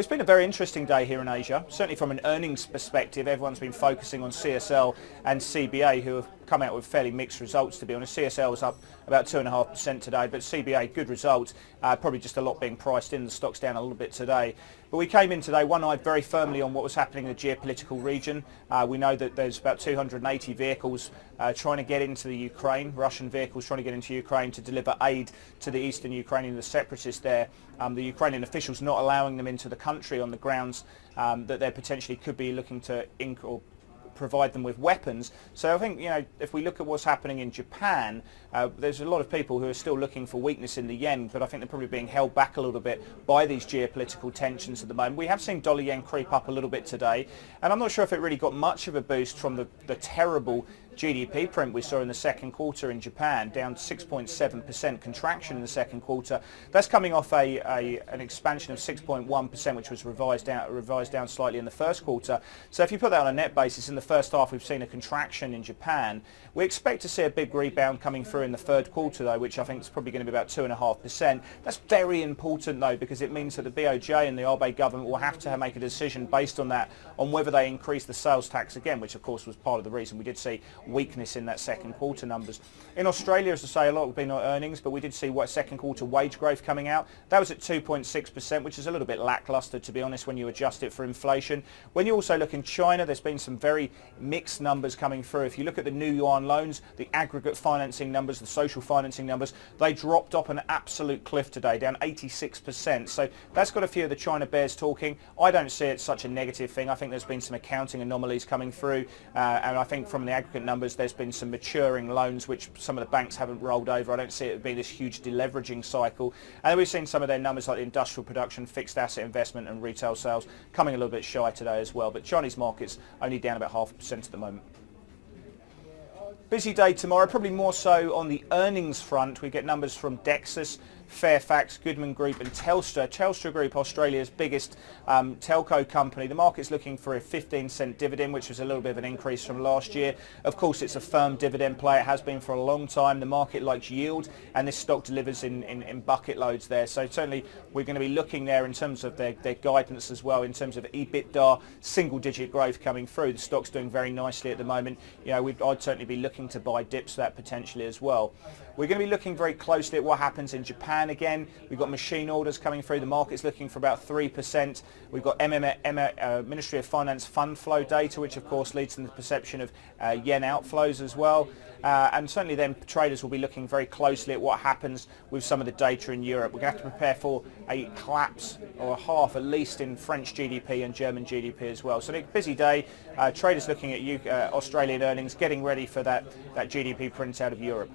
Well, it's been a very interesting day here in Asia. Certainly from an earnings perspective, everyone's been focusing on CSL and CBA, who have come out with fairly mixed results, to be honest. CSL was up about 2.5% today, but CBA, good results. Probably just a lot being priced in. The stock's down a little bit today. But we came in today one-eyed very firmly on what was happening in the geopolitical region. We know that there's about 280 vehicles trying to get into the Ukraine, Russian vehicles trying to get into Ukraine to deliver aid to the eastern Ukrainian, the separatists there. The Ukrainian officials not allowing them into the country on the grounds that they potentially could be looking to provide them with weapons. So I think, if we look at what's happening in Japan, there's a lot of people who are still looking for weakness in the yen, but I think they're probably being held back a little bit by these geopolitical tensions at the moment. We have seen dollar yen creep up a little bit today, and I'm not sure if it really got much of a boost from the terrible GDP print we saw in the second quarter in Japan, down 6.7% contraction in the second quarter. That's coming off an expansion of 6.1%, which was revised down slightly in the first quarter. So if you put that on a net basis, in the first half we've seen a contraction in Japan. We expect to see a big rebound coming through in the third quarter, though, which I think is probably going to be about 2.5%. That's very important, though, because it means that the BOJ and the Abe government will have to make a decision based on that, on whether they increase the sales tax again, which of course was part of the reason we did see weakness in that second quarter numbers. In Australia, as I say, a lot have been on earnings, but we did see second quarter wage growth coming out. That was at 2.6%, which is a little bit lackluster, to be honest, when you adjust it for inflation. When you also look in China, there's been some very mixed numbers coming through. If you look at the new yuan loans, the aggregate financing numbers, the social financing numbers, they dropped off an absolute cliff today, down 86%. So that's got a few of the China bears talking. I don't see it such a negative thing. I think there's been some accounting anomalies coming through, and I think from the aggregate numbers, there's been some maturing loans which some of the banks haven't rolled over. I don't see it being this huge deleveraging cycle. And we've seen some of their numbers like the industrial production, fixed asset investment and retail sales coming a little bit shy today as well. But Chinese markets only down about 0.5% at the moment. Busy day tomorrow, probably more so on the earnings front. We get numbers from Dexus, Fairfax, Goodman Group and Telstra. Telstra Group, Australia's biggest telco company. The market's looking for a 15-cent dividend, which was a little bit of an increase from last year. Of course, it's a firm dividend play. It has been for a long time. The market likes yield, and this stock delivers in bucket loads there. So certainly we're going to be looking there in terms of their guidance as well, in terms of EBITDA, single-digit growth coming through. The stock's doing very nicely at the moment. I'd certainly be looking to buy dips that potentially as well. We're going to be looking very closely at what happens in Japan again. We've got machine orders coming through. The market's looking for about 3%. We've got Ministry of Finance fund flow data, which of course leads to the perception of yen outflows as well. And certainly then traders will be looking very closely at what happens with some of the data in Europe. We're going to have to prepare for a collapse or a half at least in French GDP and German GDP as well. So a busy day. Traders looking at Australian earnings, getting ready for that GDP print out of Europe.